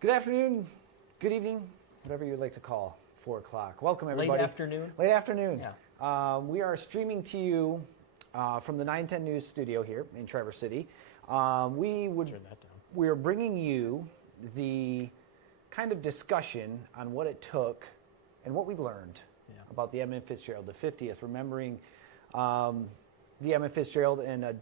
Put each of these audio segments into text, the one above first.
Good afternoon, good evening, whatever you'd like to call 4 o'clock. Welcome, everybody. Late afternoon? Late afternoon. Yeah. We are streaming to you from the 910 News studio here in Traverse City. Turn that down. We are bringing you the kind of discussion on what it took and what we learned about the Edmund Fitzgerald, the 50th, remembering the Edmund Fitzgerald in a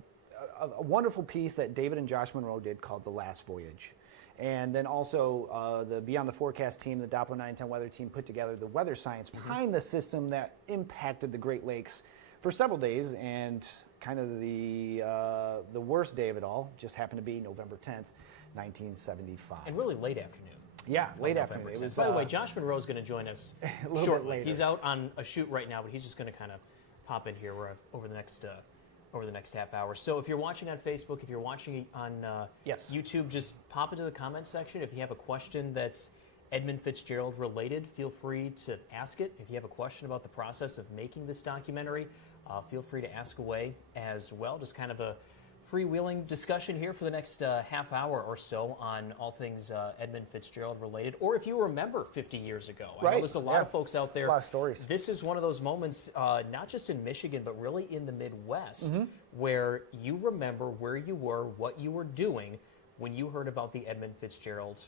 wonderful piece that David and Josh Monroe did called The Last Voyage. And then also the Beyond the Forecast team, the Doppler 910 weather team, put together the weather science behind the system that impacted the Great Lakes for several days. And kind of the worst day of it all just happened to be November 10th, 1975. And really late afternoon. Yeah, late afternoon. It was, by the way, Josh Monroe is going to join us shortly. He's out on a shoot right now, but he's just going to kind of pop in here over the next half hour. So if you're watching on Facebook, if you're watching on YouTube, just pop into the comments section. If you have a question that's Edmund Fitzgerald related, feel free to ask it. If you have a question about the process of making this documentary, feel free to ask away as well. Just kind of a freewheeling discussion here for the next half hour or so on all things Edmund Fitzgerald related, or if you remember 50 years ago. I know there's a lot of folks out there. A lot of stories. This is one of those moments, not just in Michigan, but really in the Midwest, where you remember where you were, what you were doing when you heard about the Edmund Fitzgerald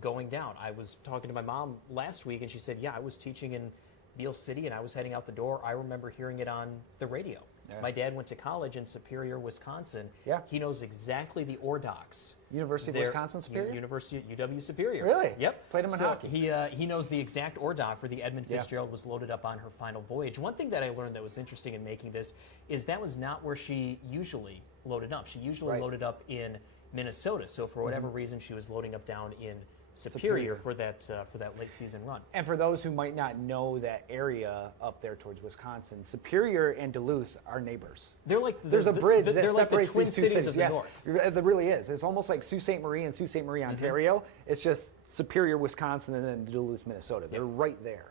going down. I was talking to my mom last week, and she said, yeah, I was teaching in Beale City, and I was heading out the door. I remember hearing it on the radio. Yeah. My dad went to college in Superior, Wisconsin. Yeah. He knows exactly the ore docks. University of Wisconsin Superior? University UW Superior. Really? Yep. Played him in hockey. He knows the exact ore dock where the Edmund Fitzgerald was loaded up on her final voyage. One thing that I learned that was interesting in making this is that was not where she usually loaded up. She usually loaded up in Minnesota. So for whatever reason, she was loading up down in Superior for that late season run. And for those who might not know that area up there towards Wisconsin, Superior and Duluth are neighbors. They're like there's a bridge that they're like the separates twin these two cities cities. of the north. It really is. It's almost like Sault Ste. Marie and Sault Ste. Marie, Ontario. It's just Superior, Wisconsin, and then Duluth, Minnesota. They're right there.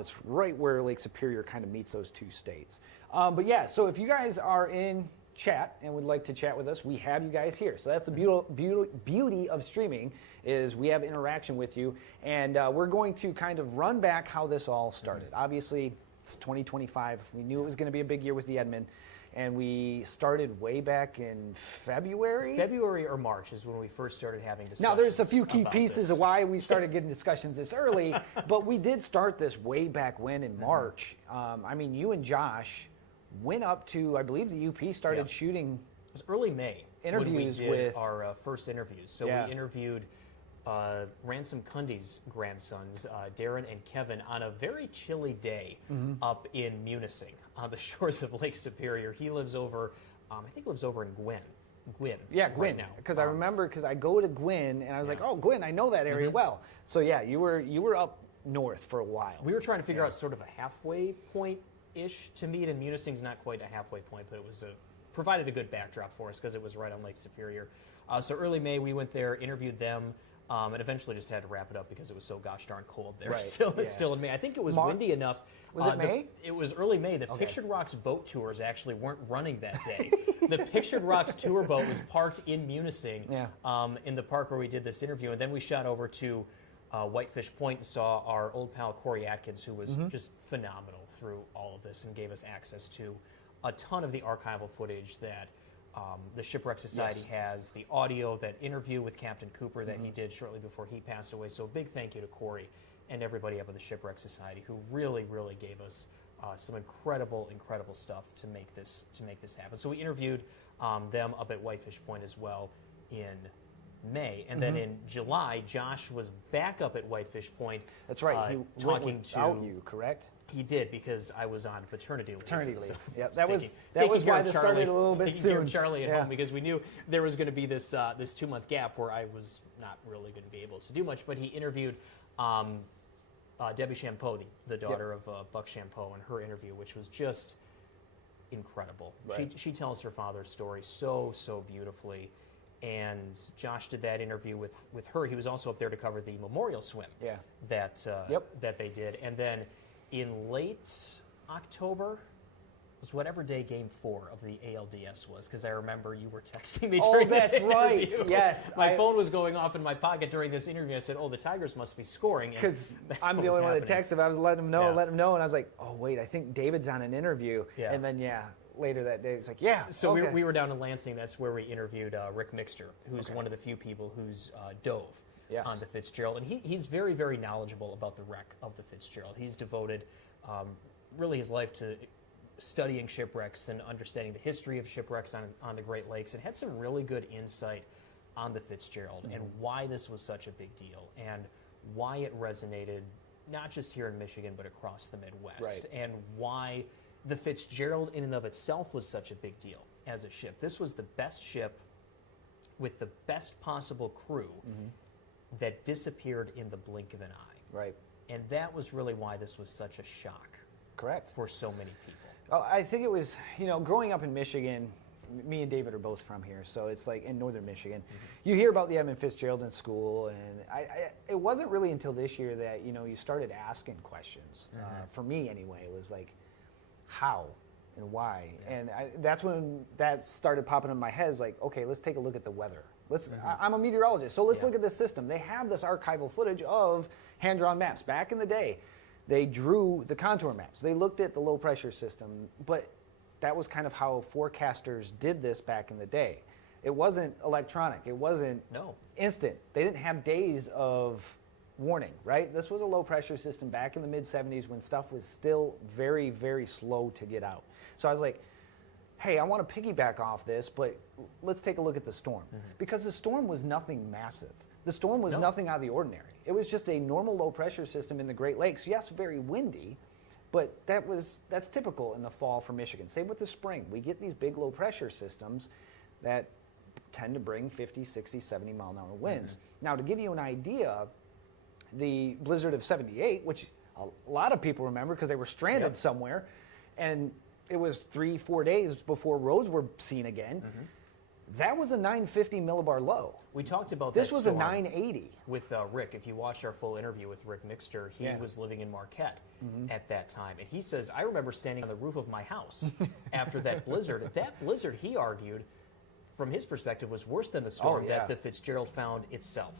It's right where Lake Superior kind of meets those two states. But yeah, so if you guys are in chat and would like to chat with us, we have you guys here. So that's the beauty of streaming, is we have interaction with you, and we're going to kind of run back how this all started. Obviously, it's 2025. We knew it was going to be a big year with the Edmund, and we started way back in February. February or March is when we first started having discussions. Now, there's a few key pieces of why we started getting discussions this early, but we did start this way back when in March. I mean, you and Josh went up to, I believe the UP started shooting. It was early May interviews when we did with our first interviews. So we interviewed Ransom Cundy's grandsons, Darren and Kevin, on a very chilly day up in Munising on the shores of Lake Superior. He lives over, I think lives over in Gwin. Yeah, Gwin. Right now. Because I remember, because I go to Gwin, and I was like, oh, Gwin, I know that area well. So yeah, you were up north for a while. We were trying to figure out sort of a halfway point-ish to meet, and Munising's not quite a halfway point, but it was provided a good backdrop for us because it was right on Lake Superior. So early May, we went there, interviewed them, and eventually just had to wrap it up because it was so gosh darn cold there. Still in May. I think it was windy enough. Was it May? It was early May. The Pictured Rocks boat tours actually weren't running that day. The Pictured Rocks tour boat was parked in Munising in the park where we did this interview, and then we shot over to Whitefish Point and saw our old pal Corey Atkins, who was just phenomenal through all of this and gave us access to a ton of the archival footage that the Shipwreck Society has, the audio, that interview with Captain Cooper that he did shortly before he passed away. So a big thank you to Corey and everybody up at the Shipwreck Society who really, really gave us some incredible stuff to make this happen. So we interviewed them up at Whitefish Point as well in May, and then in July, Josh was back up at Whitefish Point. That's right. He talking without you, correct? He did, because I was on paternity leave. So yep, that was why this started a little bit soon. Taking care of Charlie at home, because we knew there was going to be this 2-month gap where I was not really going to be able to do much. But he interviewed Debbie Champeau, the daughter of Buck Champeau, in her interview, which was just incredible. Right. She tells her father's story so beautifully. And Josh did that interview with her. He was also up there to cover the memorial swim that they did. And then in late October, was whatever day Game 4 of the ALDS was, because I remember you were texting me during this interview. Right. Yes. My phone was going off in my pocket during this interview. I said, "Oh, the Tigers must be scoring." Because I'm the only one that texted. I was letting him know, and I was like, "Oh wait, I think David's on an interview." Yeah. And then later that day, it's like, "Yeah." So okay. we were down in Lansing. That's where we interviewed Rick Mixter, who's one of the few people who's dove on the Fitzgerald, and he's very, very knowledgeable about the wreck of the Fitzgerald. He's devoted really his life to studying shipwrecks and understanding the history of shipwrecks on the Great Lakes, and had some really good insight on the Fitzgerald and why this was such a big deal and why it resonated not just here in Michigan but across the Midwest, and why the Fitzgerald in and of itself was such a big deal as a ship. This was the best ship with the best possible crew that disappeared in the blink of an eye. Right. And that was really why this was such a shock. Correct. For so many people. Well, I think it was, growing up in Michigan, me and David are both from here, so it's like in northern Michigan. You hear about the Edmund Fitzgerald in school, and it wasn't really until this year that, you started asking questions. For me, anyway, it was like, how and why? And that's when that started popping in my head. It's like, okay, let's take a look at the weather. I'm a meteorologist, so let's look at this system. They have this archival footage of hand-drawn maps. Back in the day, they drew the contour maps. They looked at the low-pressure system, but that was kind of how forecasters did this back in the day. It wasn't electronic. It wasn't instant. They didn't have days of warning, right? This was a low-pressure system back in the mid-'70s when stuff was still very, very slow to get out. So I was like, hey, I want to piggyback off this, but let's take a look at the storm. Because the storm was nothing massive. The storm was nothing out of the ordinary. It was just a normal low-pressure system in the Great Lakes. Yes, very windy, but that's typical in the fall for Michigan. Same with the spring. We get these big low-pressure systems that tend to bring 50, 60, 70-mile-an-hour winds. Now, to give you an idea, the blizzard of '78, which a lot of people remember because they were stranded somewhere, and it was 3-4 days before roads were seen again. That was a 950 millibar low. We talked about this that was a 980 with Rick. If you watched our full interview with Rick Mixter, he was living in Marquette at that time, and he says, I remember standing on the roof of my house after that blizzard. That blizzard, he argued, from his perspective, was worse than the storm that the Fitzgerald found itself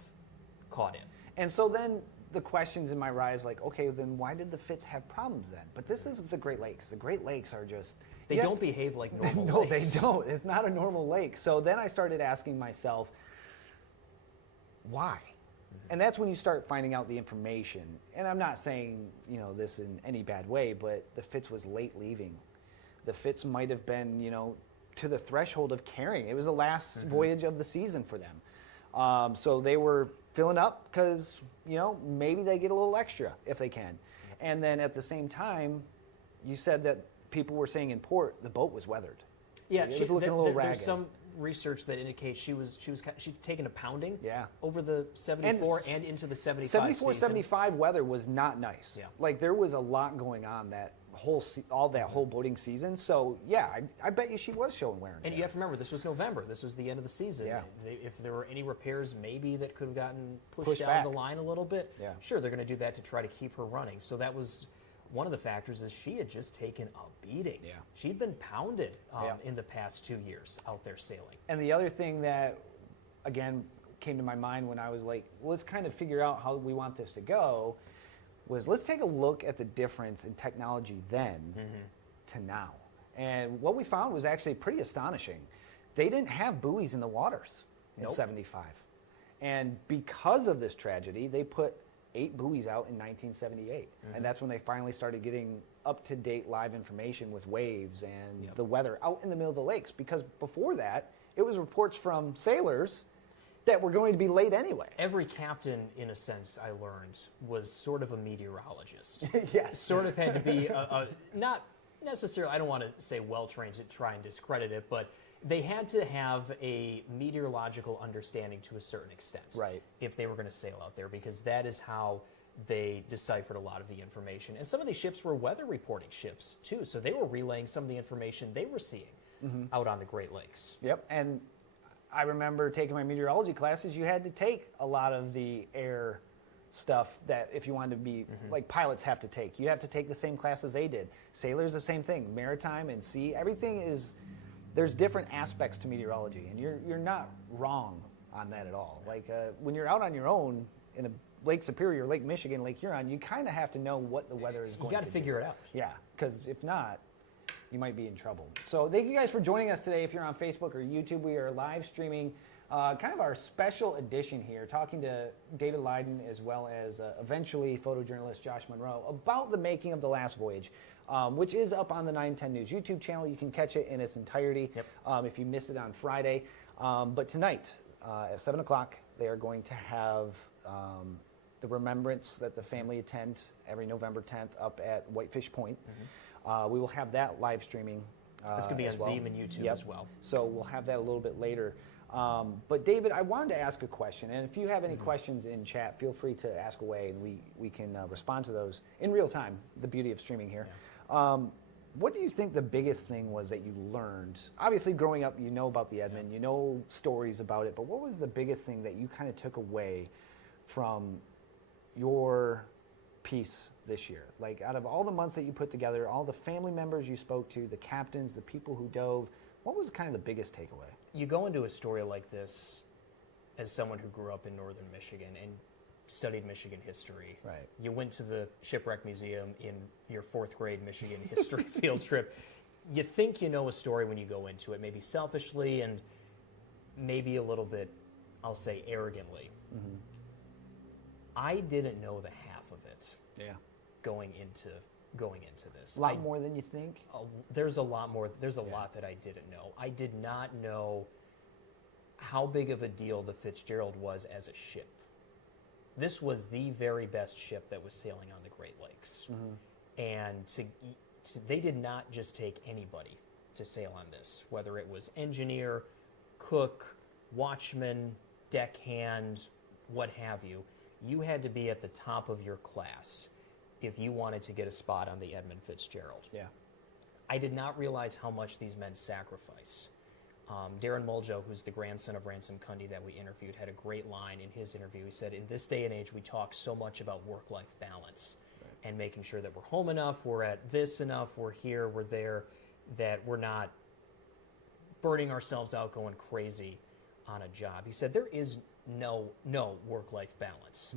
caught in. And so then the questions in my rise, like, okay, then why did the Fitz have problems then? But this is the Great Lakes. The Great Lakes are just... They don't behave like normal no, lakes. They don't. It's not a normal lake. So then I started asking myself, why? And that's when you start finding out the information. And I'm not saying, this in any bad way, but the Fitz was late leaving. The Fitz might have been, to the threshold of carrying. It was the last voyage of the season for them. So they were filling up because, maybe they get a little extra if they can. And then at the same time, you said that people were saying in port the boat was weathered. Yeah, it was looking a little ragged. There's some research that indicates she'd taken a pounding Yeah. over the 74 and into the 75 74, season. 75 weather was not nice. Yeah. Like there was a lot going on that whole whole boating season. So yeah, I bet you she was showing wear and tear. And you have to remember, this was November. This was the end of the season. Yeah. If there were any repairs maybe that could have gotten pushed down back. the line a little bit, Yeah. sure, they're going to do that to try to keep her running. So that was one of the factors, is she had just taken a beating. Yeah. She'd been pounded in the past 2 years out there sailing. And the other thing that, again, came to my mind when I was like, let's kind of figure out how we want this to go, was let's take a look at the difference in technology then to now. And what we found was actually pretty astonishing. They didn't have buoys in the waters in '75. And because of this tragedy, they put 8 buoys out in 1978. And that's when they finally started getting up-to-date live information with waves and the weather out in the middle of the lakes. Because before that, it was reports from sailors that were going to be late anyway. Every captain, in a sense, I learned, was sort of a meteorologist. Yes. Sort of had to be not necessarily, I don't want to say well-trained to try and discredit it, but they had to have a meteorological understanding to a certain extent. Right. If they were going to sail out there, because that is how they deciphered a lot of the information. And some of these ships were weather reporting ships, too, so they were relaying some of the information they were seeing out on the Great Lakes. Yep, and I remember taking my meteorology classes, you had to take a lot of the air stuff that if you wanted to be like pilots have to take. You have to take the same classes they did. Sailors, the same thing. Maritime and sea, everything is, there's different aspects to meteorology, and you're not wrong on that at all. Like when you're out on your own in a Lake Superior, Lake Michigan, Lake Huron, you kind of have to know what the weather is going to do. You got to figure it out. Yeah, because if not, you might be in trouble. So thank you guys for joining us today. If you're on Facebook or YouTube, we are live streaming kind of our special edition here, talking to David Lyden as well as eventually photojournalist Josh Monroe about the making of The Last Voyage, which is up on the 910 News YouTube channel. You can catch it in its entirety if you missed it on Friday. But tonight at 7 o'clock, they are going to have the remembrance that the family attend every November 10th up at Whitefish Point. We will have that live streaming. It's going to be on Zeem and YouTube as well. So we'll have that a little bit later. But David, I wanted to ask a question, and if you have any questions in chat, feel free to ask away, and we can respond to those in real time, the beauty of streaming here. What do you think the biggest thing was that you learned? Obviously, growing up, you know about the Edmund, you know stories about it, but what was the biggest thing that you kind of took away from your piece this year? Like, out of all the months that you put together, all the family members you spoke to, the captains, the people who dove, what was kind of the biggest takeaway? You go into a story like this as someone who grew up in northern Michigan and studied Michigan history. Right. You went to the Shipwreck Museum in your 4th grade Michigan history field trip. You think you know a story when you go into it, maybe selfishly and maybe a little bit, I'll say, arrogantly. I didn't know the half of it. Yeah. Going into this. A lot more than you think? There's a lot more. There's a lot that I didn't know. I did not know how big of a deal the Fitzgerald was as a ship. This was the very best ship that was sailing on the Great Lakes. And they did not just take anybody to sail on this, whether it was engineer, cook, watchman, deckhand, what have you. You had to be at the top of your class if you wanted to get a spot on the Edmund Fitzgerald. Yeah. I did not realize how much these men sacrifice. Darren Muljo, who's the grandson of Ransom Cundy that we interviewed, had a great line in his interview. He said, in this day and age, we talk so much about work-life balance and making sure that we're home enough, we're at this enough, we're here, we're there, that we're not burning ourselves out going crazy on a job. He said, there is no work-life balance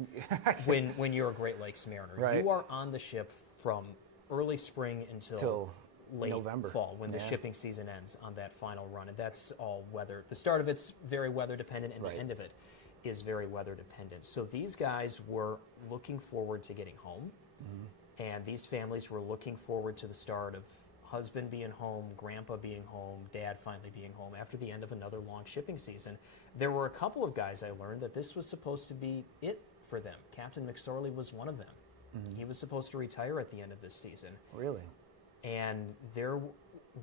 when you're a Great Lakes mariner. Right. You are on the ship from early spring until late November. Fall, when the shipping season ends on that final run. And that's all weather. The start of it's very weather dependent, and the end of it is very weather dependent. So these guys were looking forward to getting home, and these families were looking forward to the start of husband being home, grandpa being home, dad finally being home after the end of another long shipping season. There were a couple of guys I learned that this was supposed to be it for them. Captain McSorley was one of them. He was supposed to retire at the end of this season. Really? And there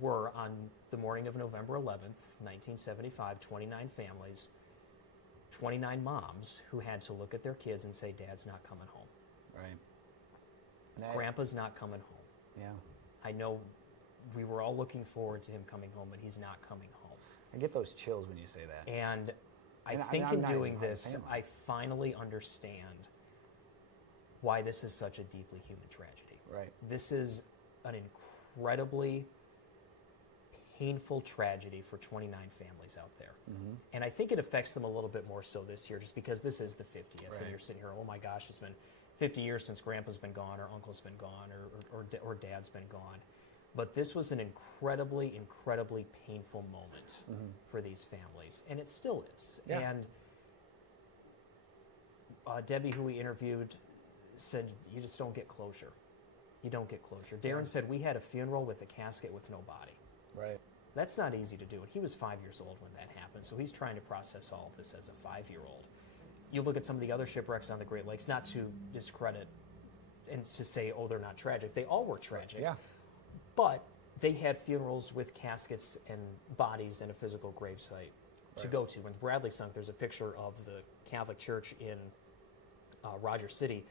were, on the morning of November 11th, 1975, 29 families, 29 moms who had to look at their kids and say, Dad's not coming home. Right. Grandpa's not coming home. Yeah. I know we were all looking forward to him coming home, but he's not coming home. I get those chills when you say that. And I think I'm in not doing even this, I finally understand why this is such a deeply human tragedy. Right. This is an incredibly painful tragedy for 29 families out there. And I think it affects them a little bit more so this year, just because this is the 50th, and you're sitting here, oh my gosh, it's been 50 years since Grandpa's been gone, or Uncle's been gone, or Dad's been gone. But this was an incredibly, incredibly painful moment for these families, and it still is. Yeah. And Debbie, who we interviewed, said, you just don't get closure. You don't get closure. Darren said, we had a funeral with a casket with no body. Right. That's not easy to do. And he was 5 years old when that happened, so he's trying to process all of this as a 5-year-old. You look at some of the other shipwrecks on the Great Lakes, not to discredit and to say, oh, they're not tragic. They all were tragic. Yeah. But they had funerals with caskets and bodies and a physical gravesite to go to. When Bradley sunk, there's a picture of the Catholic Church in Rogers City.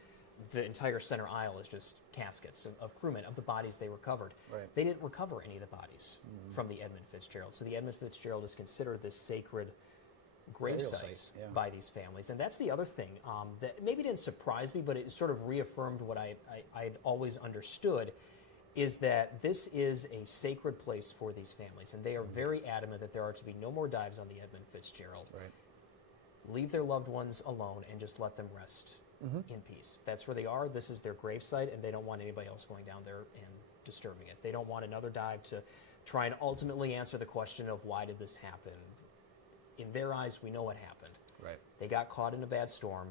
The entire center aisle is just caskets of crewmen, of the bodies they recovered. Right. They didn't recover any of the bodies from the Edmund Fitzgerald. So the Edmund Fitzgerald is considered this sacred gravesite by these families. And that's the other thing that maybe didn't surprise me, but it sort of reaffirmed what I'd always understood, is that this is a sacred place for these families. And they are very adamant that there are to be no more dives on the Edmund Fitzgerald. Right. Leave their loved ones alone and just let them rest in peace. That's where they are. This is their gravesite, and they don't want anybody else going down there and disturbing it. They don't want another dive to try and ultimately answer the question of why did this happen. In their eyes, we know what happened. Right. They got caught in a bad storm,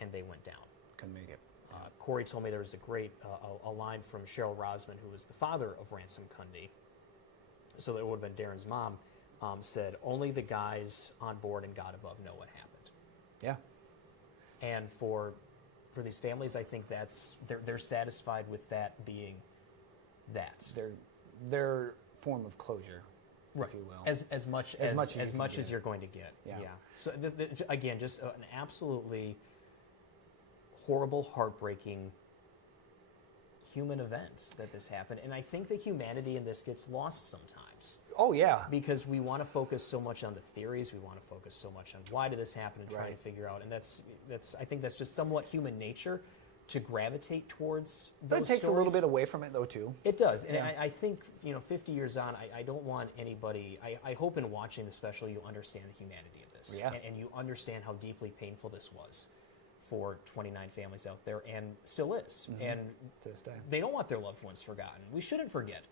and they went down. Couldn't make it. Corey told me there was a great a line from Cheryl Rosman, who was the father of Ransom Cundy. So it would have been Darren's mom. Said only the guys on board and God above know what happened. Yeah. And for these families, I think that's they're satisfied with that being that their form of closure, right, if you will, as much as you're going to get. Yeah. So this, again, just an absolutely horrible, heartbreaking human event that this happened, and I think the humanity in this gets lost sometimes. Oh yeah, because we want to focus so much on the theories, we want to focus so much on why did this happen and try to figure out, and that's I think that's just somewhat human nature to gravitate towards those but it takes stories. a little bit away from it though too. It does, and I think 50 years on, I don't want anybody. I hope in watching the special you understand the humanity of this, and you understand how deeply painful this was for 29 families out there, and still is. And to this day, they don't want their loved ones forgotten. We shouldn't forget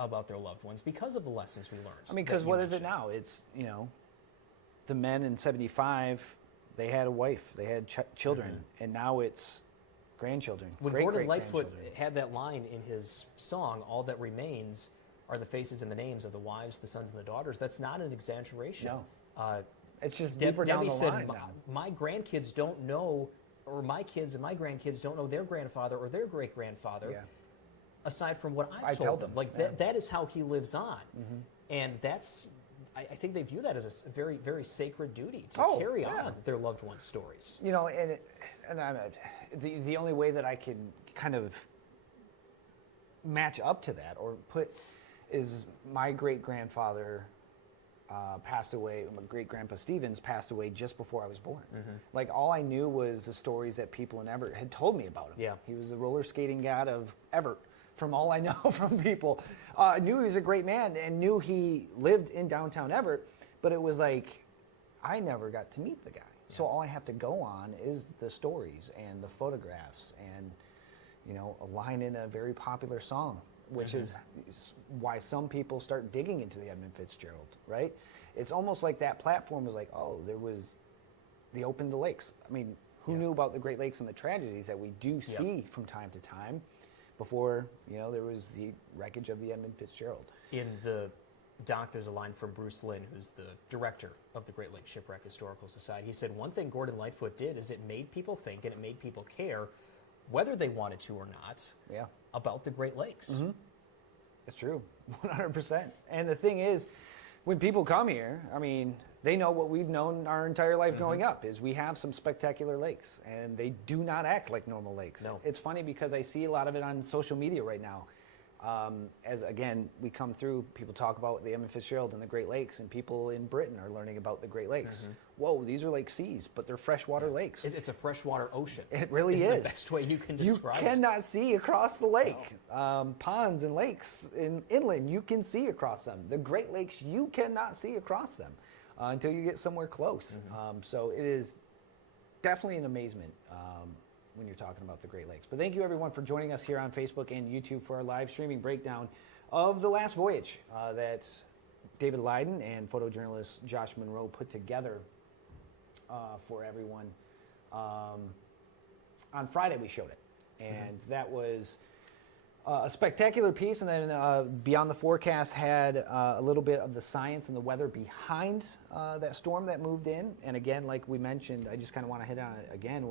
about their loved ones because of the lessons we learned. I mean, because what is it now? It's, the men in 75, they had a wife, they had children, and now it's grandchildren. When Gordon Lightfoot had that line in his song, "All that remains are the faces and the names of the wives, the sons, and the daughters," that's not an exaggeration. No. It's just deeper down Debbie the said, line now. my grandkids don't know, or my kids and my grandkids don't know their grandfather or their great-grandfather, aside from what I've told them. Like, that is how he lives on. And that's, I think they view that as a very, very sacred duty to carry on their loved ones' stories. And the only way that I can kind of match up to that or put is my great-grandfather passed away. My great-grandpa Stevens passed away just before I was born. Like, all I knew was the stories that people in Everett had told me about him. Yeah. He was the roller skating god of Everett, from all I know from people. I knew he was a great man and knew he lived in downtown Everett, but it was like, I never got to meet the guy. So all I have to go on is the stories and the photographs and, a line in a very popular song, which is why some people start digging into the Edmund Fitzgerald, right? It's almost like that platform was like, oh, there was the Open the Lakes. I mean, who knew about the Great Lakes and the tragedies that we do see from time to time before, there was the wreckage of the Edmund Fitzgerald. In the doc, there's a line from Bruce Lynn, who's the director of the Great Lakes Shipwreck Historical Society. He said, one thing Gordon Lightfoot did is it made people think and it made people care, whether they wanted to or not, about the Great Lakes. It's true, 100%. And the thing is, when people come here, I mean, they know what we've known our entire life growing up, is we have some spectacular lakes, and they do not act like normal lakes. No. It's funny because I see a lot of it on social media right now. As, again, we come through, people talk about the Edmund Fitzgerald and the Great Lakes, and people in Britain are learning about the Great Lakes. Whoa, these are like seas, but they're freshwater lakes. It's a freshwater ocean. It really is. It's the best way you can describe it. You cannot see across the lake. No. Ponds and lakes inland, you can see across them. The Great Lakes, you cannot see across them until you get somewhere close. So it is definitely an amazement when you're talking about the Great Lakes. But thank you, everyone, for joining us here on Facebook and YouTube for our live streaming breakdown of The Last Voyage that David Lyden and photojournalist Josh Monroe put together for everyone. On Friday, we showed it. And that was a spectacular piece. And then Beyond the Forecast had a little bit of the science and the weather behind that storm that moved in. And again, like we mentioned, I just kind of want to hit on it again,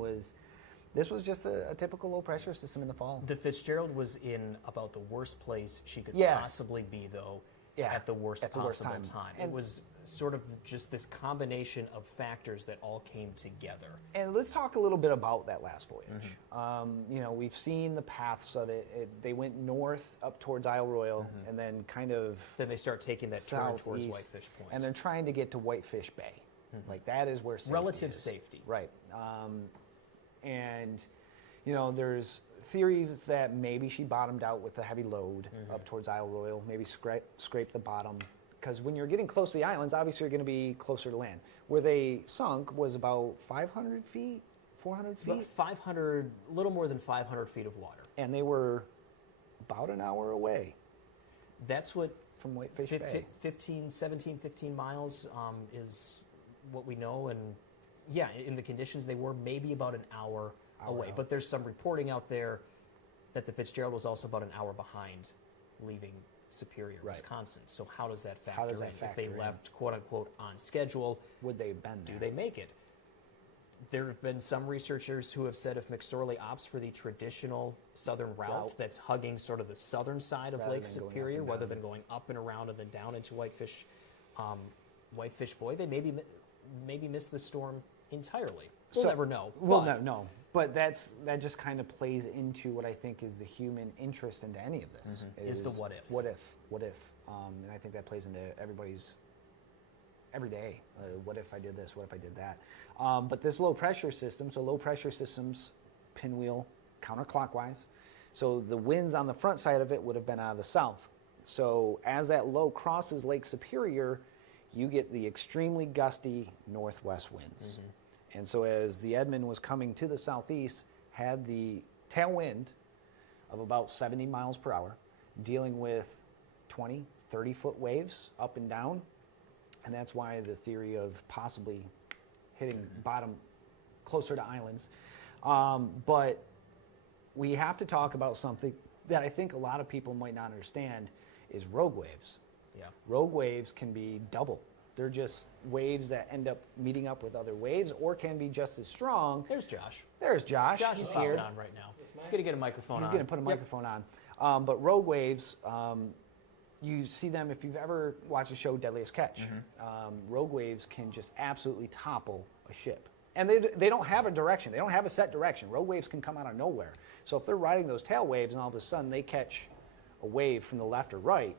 this was just a typical low-pressure system in the fall. The Fitzgerald was in about the worst place she could possibly be, though, at the worst possible time. It was sort of just this combination of factors that all came together. And let's talk a little bit about that Last Voyage. We've seen the paths of it. They went north up towards Isle Royale, and then kind of Then they start taking that turn towards Whitefish Point. And they're trying to get to Whitefish Bay. Like that is where safety relative is. safety. Right. And, you know, there's theories that maybe she bottomed out with a heavy load up towards Isle Royale, maybe scrape the bottom. Because when you're getting close to the islands, obviously you're going to be closer to land. Where they sunk was about 500 feet, 400 It's feet. about 500, a little more than 500 feet of water. And they were about an hour away That's what from Whitefish Bay. 15 miles is what we know. And yeah, in the conditions they were, maybe about an hour away. out. But there's some reporting out there that the Fitzgerald was also about an hour behind leaving Superior, Right. Wisconsin. So how does that factor How does that in? factor If they in? left, quote unquote, on schedule, Would they have been do there? they make it? There have been some researchers who have said if McSorley opts for the traditional southern route that's hugging sort of the southern side of Rather Lake than going up Superior, and rather down. than going up and around and then down into Whitefish Boy, they maybe miss the storm entirely. We'll So- never know. Well, but no. But that just kind of plays into what I think is the human interest into any of this. Is the what if. What if? What if? And I think that plays into everybody's every day. What if I did this? What if I did that? But this low pressure system, so low pressure systems pinwheel counterclockwise. So the winds on the front side of it would have been out of the south. So as that low crosses Lake Superior, you get the extremely gusty northwest winds. And so as the Edmund was coming to the southeast, had the tailwind of about 70 miles per hour, dealing with 20, 30-foot waves up and down. And that's why the theory of possibly hitting bottom closer to islands. But we have to talk about something that I think a lot of people might not understand is rogue waves. yeah. Rogue waves can be double. They're just waves that end up meeting up with other waves or can be just as strong. There's Josh. There's Josh. Josh He's is here. on right now. He's going to get a microphone He's on. going to put a Yep. microphone on. But rogue waves, you see them if you've ever watched the show Deadliest Catch. Rogue waves can just absolutely topple a ship. And they don't have a direction. They don't have a set direction. Rogue waves can come out of nowhere. So if they're riding those tail waves and all of a sudden they catch a wave from the left or right,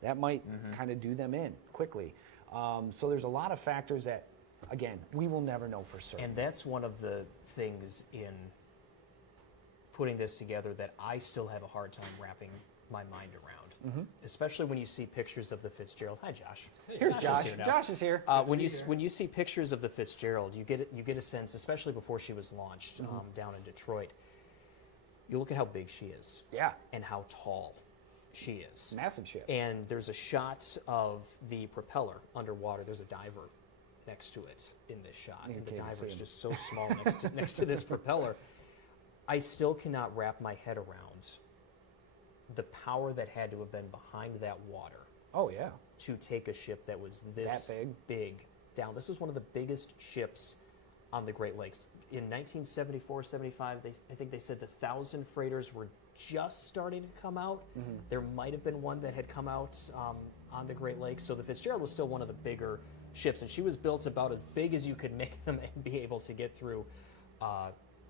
that might kind of do them in quickly. So there's a lot of factors that, again, we will never know for certain. And that's one of the things in putting this together that I still have a hard time wrapping my mind around, especially when you see pictures of the Fitzgerald. Hi, Josh. Here's is Josh. here now. Josh is here. When you see pictures of the Fitzgerald, you get a sense, especially before she was launched down in Detroit. You look at how big she is Yeah, and how tall she is. massive ship. And there's a shot of the propeller underwater. There's a diver next to it in this shot. You And the can't even see diver's him. just so small next to this propeller. I still cannot wrap my head around the power that had to have been behind that water Oh, yeah. to take a ship that was this That big? down. This was one of the biggest ships on the Great Lakes. In 1974, 75, I think they said the 1,000 freighters were just starting to come out. There might have been one that had come out on the Great Lakes. So the Fitzgerald was still one of the bigger ships, and she was built about as big as you could make them and be able to get through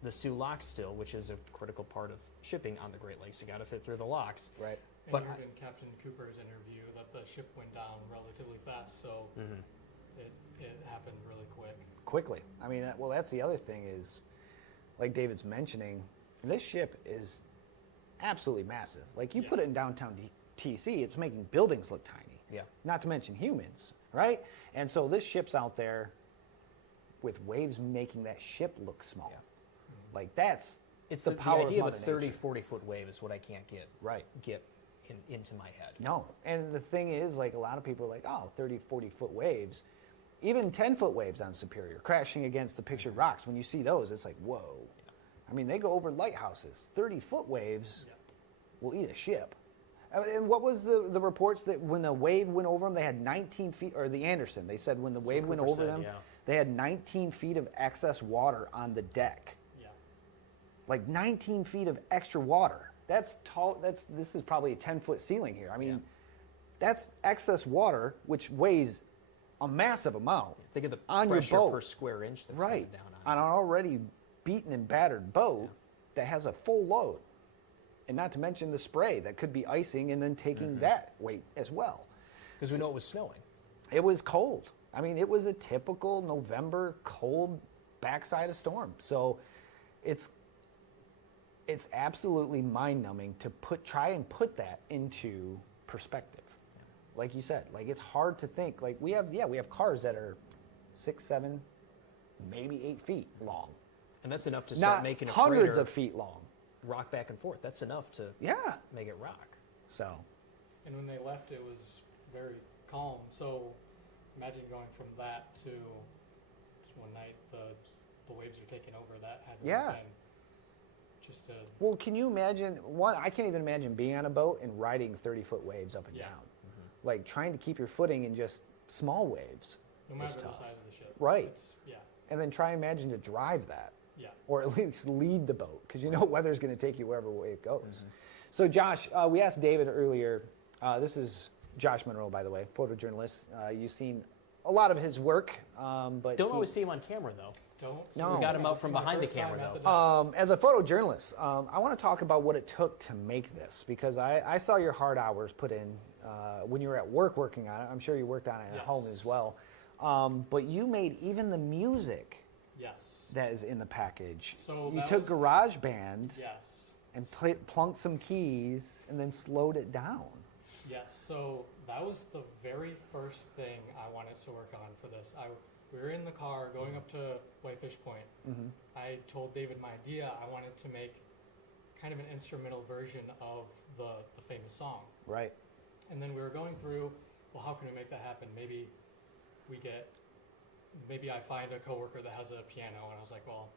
the Soo locks still, which is a critical part of shipping on the Great Lakes. You got to fit through the locks. Right. And But you heard in Captain Cooper's interview that the ship went down relatively fast, so it happened really quick. Quickly. I mean, well, that's the other thing is, like David's mentioning, this ship is absolutely massive. Like, you put it in downtown TC, it's making buildings look tiny. Yeah. Not to mention humans, right? And so this ship's out there with waves making that ship look small. Yeah. Like, that's It's the the power idea of a Mother 30, Nature. 40-foot wave is what I can't get Right. into my head. No. And the thing is, like, a lot of people are like, oh, 30, 40-foot waves. Even 10-foot waves on Superior, crashing against the pictured rocks. When you see those, it's like, whoa. I mean, they go over lighthouses. 30-foot waves will eat a ship. And what was the reports that when the wave went over them, they had 19 feet, or the Anderson, they said when the wave went Cooper over said, them, yeah. they had 19 feet of excess water on the deck. Yeah. Like 19 feet of extra water. That's tall. This is probably a 10-foot ceiling here. I mean, that's excess water, which weighs a massive amount. Think of the on your pressure boat. per square inch that's Right. coming down on On an already beaten and battered boat that has a full load. And not to mention the spray that could be icing and then taking that weight as well. Because we know it was snowing. It was cold. I mean, it was a typical November cold backside of storm. So it's absolutely mind-numbing to try and put that into perspective. Like you said, like it's hard to think. Like we have cars that are 6, 7, maybe 8 feet long. And that's enough to start Not making a hundreds freighter of feet long. rock back and forth. That's enough to make it rock. So. And when they left, it was very calm. So imagine going from that to just one night, the waves are taking over. That had been just a... Well, can you imagine, I can't even imagine being on a boat and riding 30-foot waves up and down. Mm-hmm. Like trying to keep your footing in just small waves. No matter the size of the ship. Right. Yeah. And then try and imagine to drive that. Yeah. Or at least lead the boat, because you know weather's going to take you wherever way it goes. Mm-hmm. So Josh, we asked David earlier, this is Josh Monroe, by the way, photojournalist. You've seen a lot of his work, but don't always see him on camera, though. No. We got him out from behind the camera, though. As a photojournalist, I want to talk about what it took to make this, because I saw your hard hours put in when you were at work working on it. I'm sure you worked on it at home as well. But you made even the music that is in the package. So you took GarageBand and plunked some keys and then slowed it down. Yes, so that was the very first thing I wanted to work on for this. We were in the car going up to Whitefish Point. Mm-hmm. I told David my idea. I wanted to make kind of an instrumental version of the famous song. Right. And then we were going through, well, how can we make that happen? Maybe I find a coworker that has a piano, and I was like, well,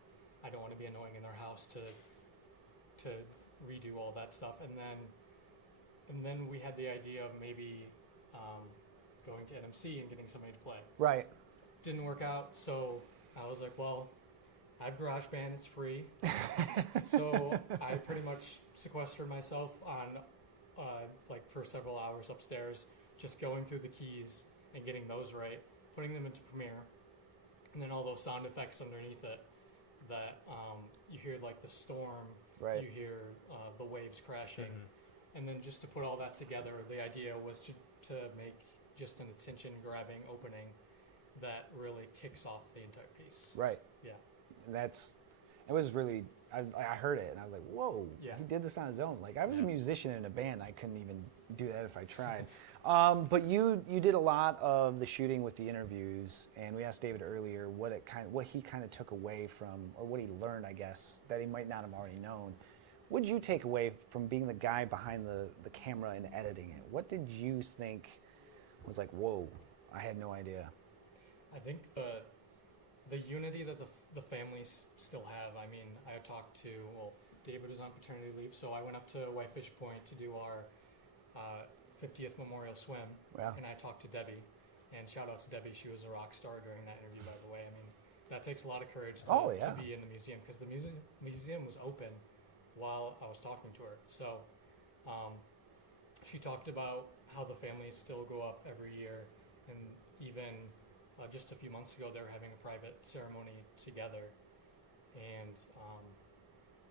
I don't want to be annoying in their house to redo all that stuff. And then we had the idea of maybe going to NMC and getting somebody to play. Right. Didn't work out, so I was like, well, I have GarageBand, it's free. So I pretty much sequestered myself on for several hours upstairs, just going through the keys and getting those right, putting them into Premiere, and then all those sound effects underneath it that you hear, like the storm, you hear the waves crashing. Mm-hmm. And then just to put all that together, the idea was to make just an attention-grabbing opening that really kicks off the entire piece. Right. Yeah. And it was really, I heard it and I was like, whoa, he did this on his own. Like I was a musician in a band, I couldn't even do that if I tried. But you did a lot of the shooting with the interviews, and we asked David earlier what he kind of took away from, or what he learned, I guess, that he might not have already known. What did you take away from being the guy behind the camera and editing it? What did you think was like, whoa, I had no idea? I think the unity that the families still have. I mean, I talked to, David was on paternity leave, so I went up to Whitefish Point to do our 50th memorial swim, and I talked to Debbie, and shout out to Debbie, she was a rock star during that interview, by the way. I mean, that takes a lot of courage to be in the museum, because the museum was open while I was talking to her. So she talked about how the families still go up every year, and even just a few months ago they were having a private ceremony together. And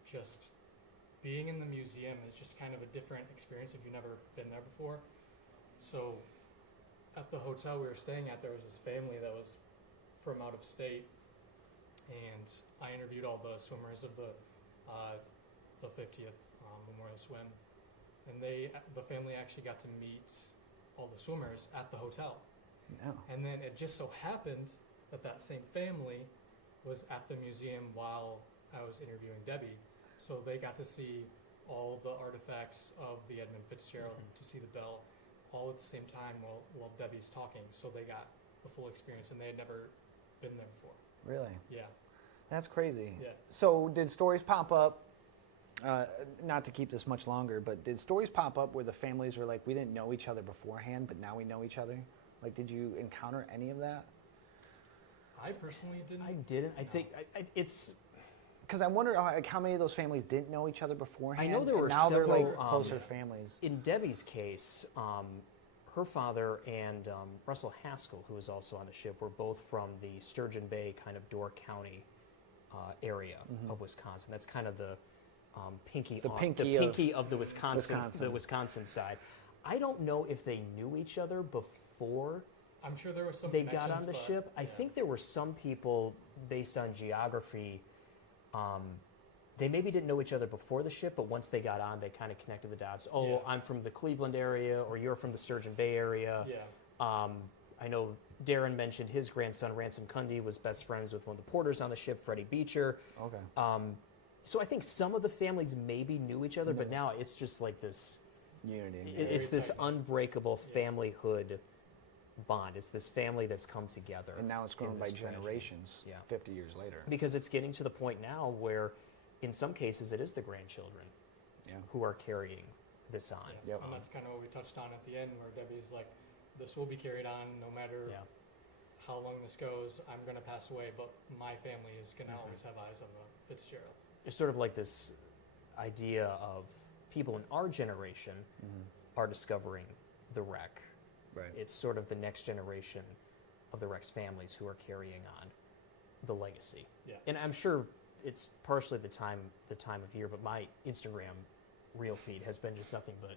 just being in the museum is just kind of a different experience if you've never been there before. So at the hotel we were staying at, there was this family that was from out of state, and I interviewed all the swimmers of the 50th memorial swim, and the family actually got to meet all the swimmers at the hotel. Yeah. And then it just so happened that same family was at the museum while I was interviewing Debbie, so they got to see all the artifacts of the Edmund Fitzgerald, to see the bell, all at the same time while Debbie's talking. So they got the full experience, and they had never been there before. Really? Yeah. That's crazy. Yeah. So did stories pop up, not to keep this much longer, but did stories pop up where the families were like, we didn't know each other beforehand, but now we know each other? Like, did you encounter any of that? I personally didn't. I didn't. I think it's... Because I wonder how many of those families didn't know each other beforehand. I know there were now several, they're like closer families. In Debbie's case, her father and Russell Haskell, who was also on the ship, were both from the Sturgeon Bay, kind of Door County area of Wisconsin. That's kind of the pinky of the Wisconsin side. I don't know if they knew each other before I'm sure there was some. They got on the but, ship. I think there were some people, based on geography, they maybe didn't know each other before the ship, but once they got on, they kind of connected the dots. Oh, Yeah. I'm from the Cleveland area, or you're from the Sturgeon Bay area. Yeah. I know Darren mentioned his grandson, Ransom Cundy, was best friends with one of the porters on the ship, Freddie Beecher. Okay. So I think some of the families maybe knew each other, but now it's just like this, Unity. it's this tight. unbreakable familyhood bond. It's this family that's come together. And now it's grown in by this tragedy. generations, Yeah. 50 years later. Because it's getting to the point now where, in some cases, it is the grandchildren Yeah. who are carrying this on. Yeah. Yep. And that's kind of what we touched on at the end, where Debbie's like, "This will be carried on no matter Yeah. how long this goes. I'm going to pass away, but my family is going to Mm-hmm. always have eyes on the Fitzgerald." It's sort of like this idea of people in our generation are discovering the wreck. Right. It's sort of the next generation of the wreck's families who are carrying on the legacy. Yeah. And I'm sure it's partially the time of year, but my Instagram reel feed has been just nothing but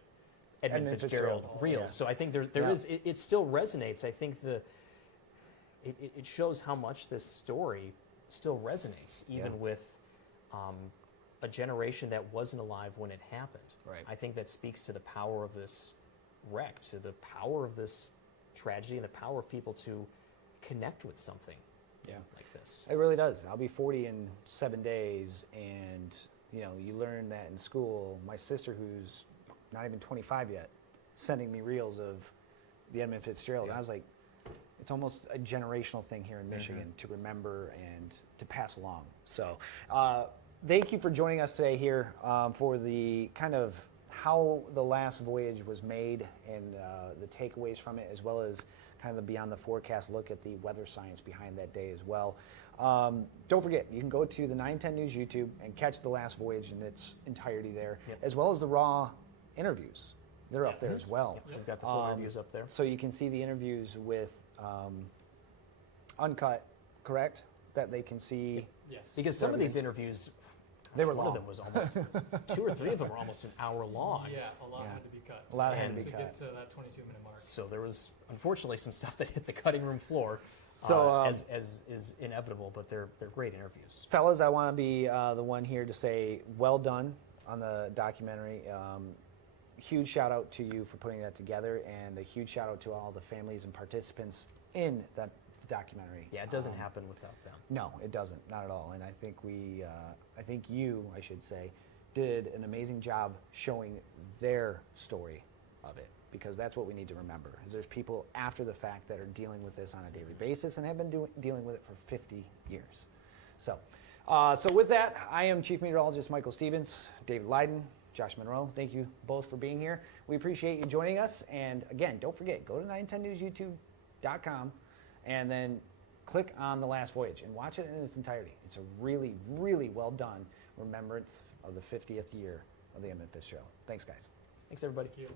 Edmund Fitzgerald Fitzgerald. reels. Yeah. So I think there Yeah. is, it still resonates. I think it shows how much this story still resonates, even Yeah. with a generation that wasn't alive when it happened. Right. I think that speaks to the power of this wreck, to the power of this tragedy, and the power of people to connect with something Yeah. like this. It really does. I'll be 40 in 7 days, and you learn that in school. My sister, who's not even 25 yet, sending me reels of the Edmund Fitzgerald. Yeah. And I was like, it's almost a generational thing here in Michigan to remember and to pass along. So, thank you for joining us today here for the kind of how the Last Voyage was made and the takeaways from it, as well as kind of the beyond the forecast look at the weather science behind that day as well. Don't forget, you can go to the 910 News YouTube and catch the Last Voyage in its entirety there, Yep. as well as the raw interviews. They're up there as well. We've got the full reviews up there. So you can see the interviews with Uncut, correct? That they can see. Yes. Because some of these interviews, They were one long. of them was almost 2 or 3 of them were almost an hour long. Yeah, a lot Yeah. had to be cut. A lot had to to be get cut. to that 22-minute mark. So there was unfortunately some stuff that hit the cutting room floor, So, as is inevitable. But they're great interviews. Fellas, I want to be the one here to say well done on the documentary. Huge shout out to you for putting that together, and a huge shout out to all the families and participants in that documentary. Yeah, it doesn't happen without them. No, it doesn't, not at all. And I think you, I should say, did an amazing job showing their story of it, because that's what we need to remember. Is there's people after the fact that are dealing with this on a daily basis and have been dealing with it for 50 years. So, so with that, I am Chief Meteorologist Michael Stevens, David Lyden, Josh Monroe. Thank you both for being here. We appreciate you joining us. And again, don't forget, go to 910newsyoutube.com and then click on The Last Voyage and watch it in its entirety. It's a really, really well done remembrance of the 50th year of the Edmund Fitzgerald. Thanks, guys. Thanks, everybody. Thank you.